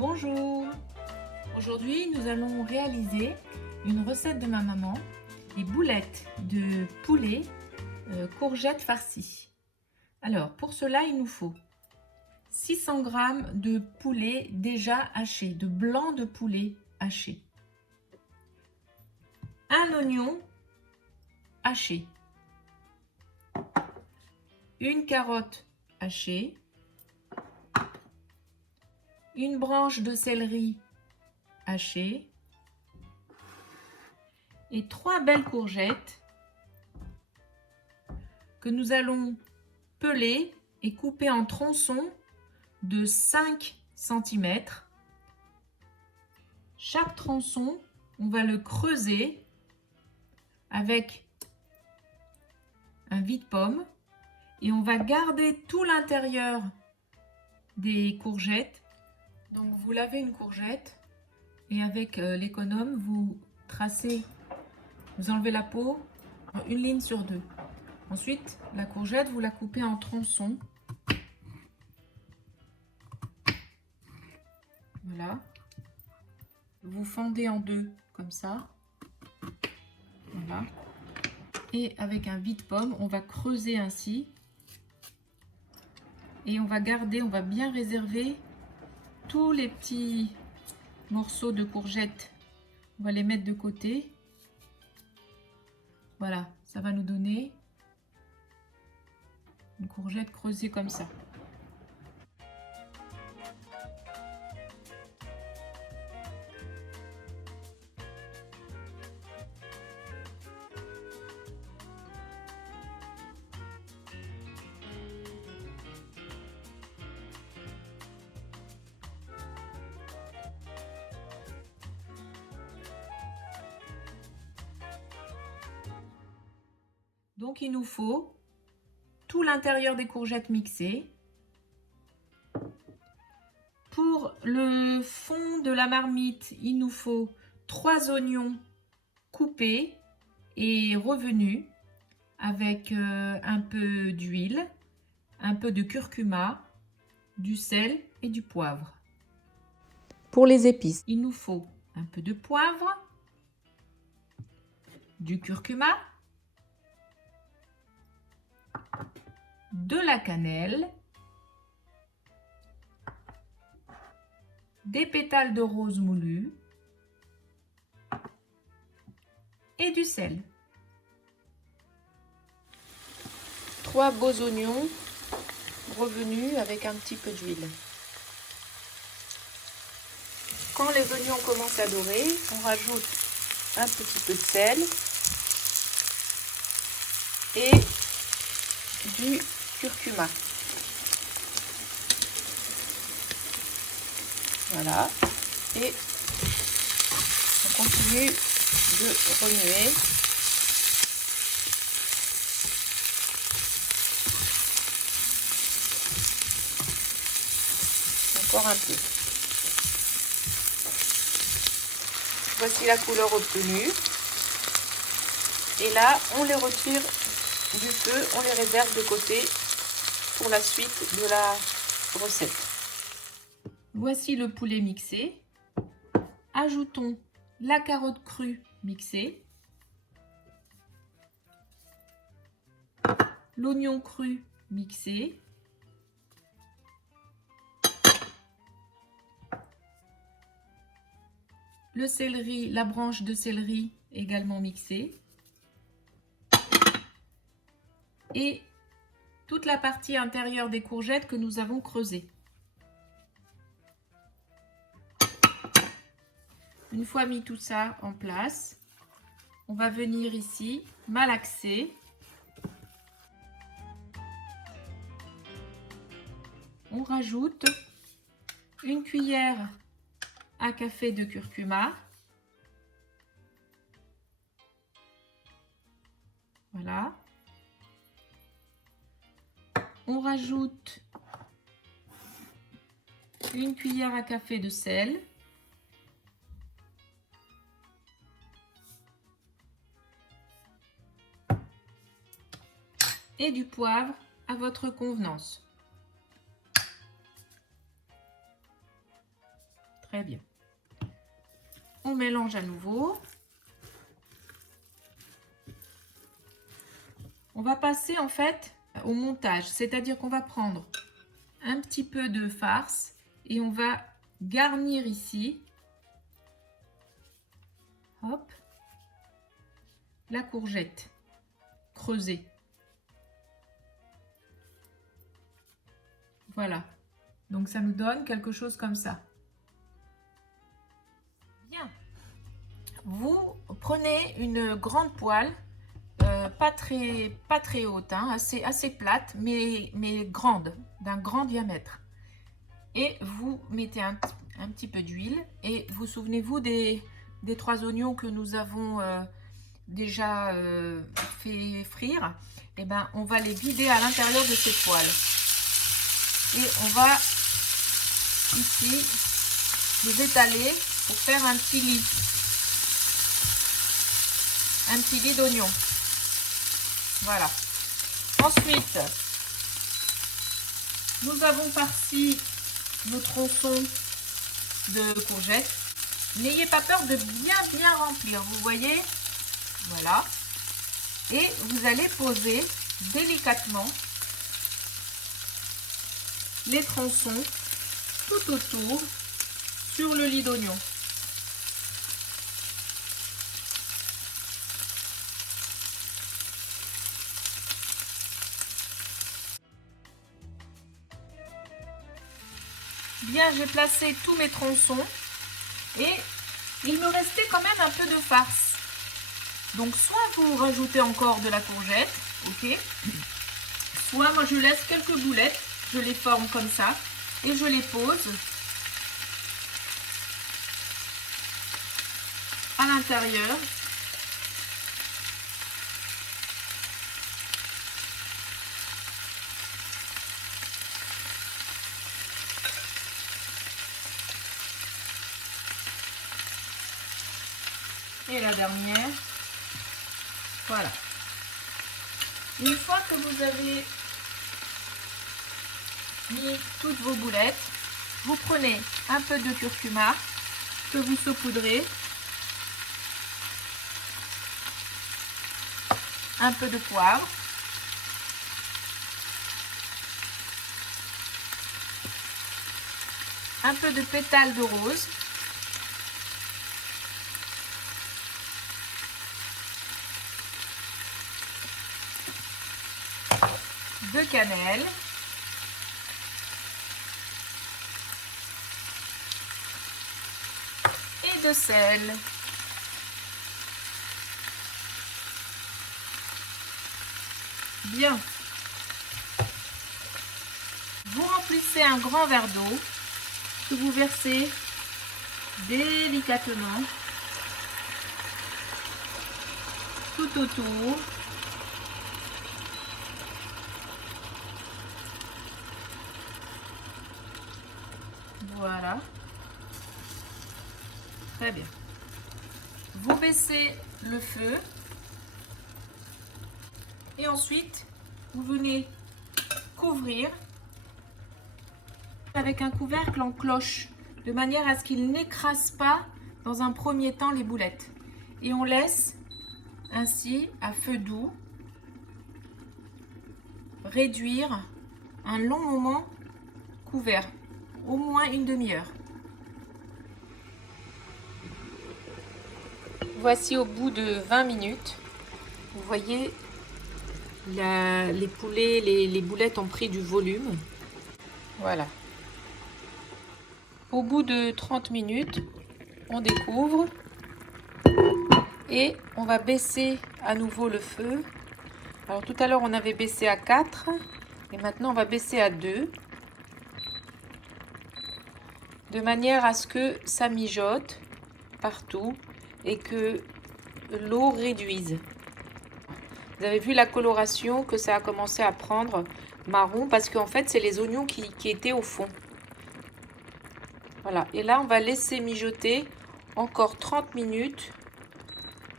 Bonjour! Aujourd'hui, nous allons réaliser une recette de ma maman, des boulettes de poulet courgettes farcies. Alors, pour cela, il nous faut 600 g de poulet déjà haché, de blanc de poulet haché, un oignon haché, une carotte hachée, une branche de céleri hachée et 3 belles courgettes que nous allons peler et couper en tronçons de 5 cm. Chaque tronçon, on va le creuser avec un vide-pomme et on va garder tout l'intérieur des courgettes. Donc vous lavez une courgette et avec l'économe, vous tracez, vous enlevez la peau, une ligne sur deux. Ensuite, la courgette, vous la coupez en tronçons. Voilà. Vous fendez en deux, comme ça. Voilà. Et avec un vide-pomme, on va creuser ainsi. Et on va garder, on va bien réserver tous les petits morceaux de courgettes. On va les mettre de côté. Voilà, ça va nous donner une courgette creusée comme ça. Donc il nous faut tout l'intérieur des courgettes mixées. Pour le fond de la marmite, il nous faut 3 oignons coupés et revenus avec un peu d'huile, un peu de curcuma, du sel et du poivre. Pour les épices, il nous faut un peu de poivre, du curcuma, de la cannelle, des pétales de rose moulu et du sel. 3 beaux oignons revenus avec un petit peu d'huile. Quand les oignons commencent à dorer, on rajoute un petit peu de sel et du curcuma. Voilà. Et on continue de remuer. Encore un peu. Voici la couleur obtenue. Et là, on les retire du feu, on les réserve de côté pour la suite de la recette. Voici le poulet mixé. Ajoutons la carotte crue mixée, l'oignon cru mixé, le céleri, la branche de céleri également mixée, et toute la partie intérieure des courgettes que nous avons creusées. Une fois mis tout ça en place, on va venir ici malaxer. On rajoute une cuillère à café de curcuma. Voilà. On rajoute une cuillère à café de sel. Et du poivre à votre convenance. Très bien. On mélange à nouveau. On va passer en fait au montage, c'est-à-dire qu'on va prendre un petit peu de farce et on va garnir ici, hop, la courgette creusée. Voilà, donc ça nous donne quelque chose comme ça. Bien, vous prenez une grande poêle, pas très haute, hein, assez plate, mais grande, d'un grand diamètre. Et vous mettez un petit peu d'huile et vous souvenez-vous des 3 oignons que nous avons déjà fait frire. Et ben, on va les vider à l'intérieur de cette poêle. Et on va ici les étaler pour faire un petit lit. Un petit lit d'oignons. Voilà. Ensuite, nous avons farci nos tronçons de courgettes. N'ayez pas peur de bien remplir, vous voyez, voilà. Et vous allez poser délicatement les tronçons tout autour sur le lit d'oignon. Bien, j'ai placé tous mes tronçons et il me restait quand même un peu de farce. Donc soit vous rajoutez encore de la courgette, ok, soit moi je laisse quelques boulettes, je les forme comme ça et je les pose à l'intérieur. Et la dernière, voilà. Une fois que vous avez mis toutes vos boulettes, vous prenez un peu de curcuma que vous saupoudrez, un peu de poivre, un peu de pétales de rose, de cannelle, et de sel. Bien. Vous remplissez un grand verre d'eau que vous versez délicatement tout autour. Voilà. Très bien. Vous baissez le feu et ensuite vous venez couvrir avec un couvercle en cloche de manière à ce qu'il n'écrase pas dans un premier temps les boulettes. Et on laisse ainsi à feu doux réduire un long moment couvert, au moins une demi-heure. Voici au bout de 20 minutes. Vous voyez, les poulets, les boulettes ont pris du volume. Voilà. Au bout de 30 minutes, on découvre et on va baisser à nouveau le feu. Alors tout à l'heure, on avait baissé à 4 et maintenant on va baisser à 2 de manière à ce que ça mijote partout et que l'eau réduise. Vous avez vu la coloration que ça a commencé à prendre marron parce qu'en fait, c'est les oignons qui étaient au fond. Voilà, et là, on va laisser mijoter encore 30 minutes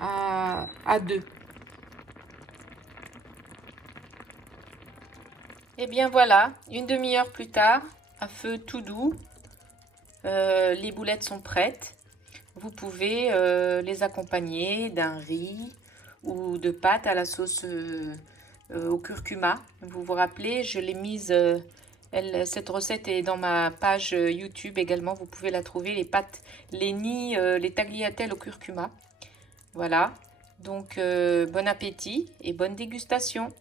à 2. Et bien voilà, une demi-heure plus tard, à feu tout doux, Les boulettes sont prêtes. Vous pouvez les accompagner d'un riz ou de pâtes à la sauce au curcuma. Vous vous rappelez, je l'ai mise, cette recette est dans ma page YouTube également. Vous pouvez la trouver, les pâtes, les nids, les tagliatelles au curcuma. Voilà, donc bon appétit et bonne dégustation.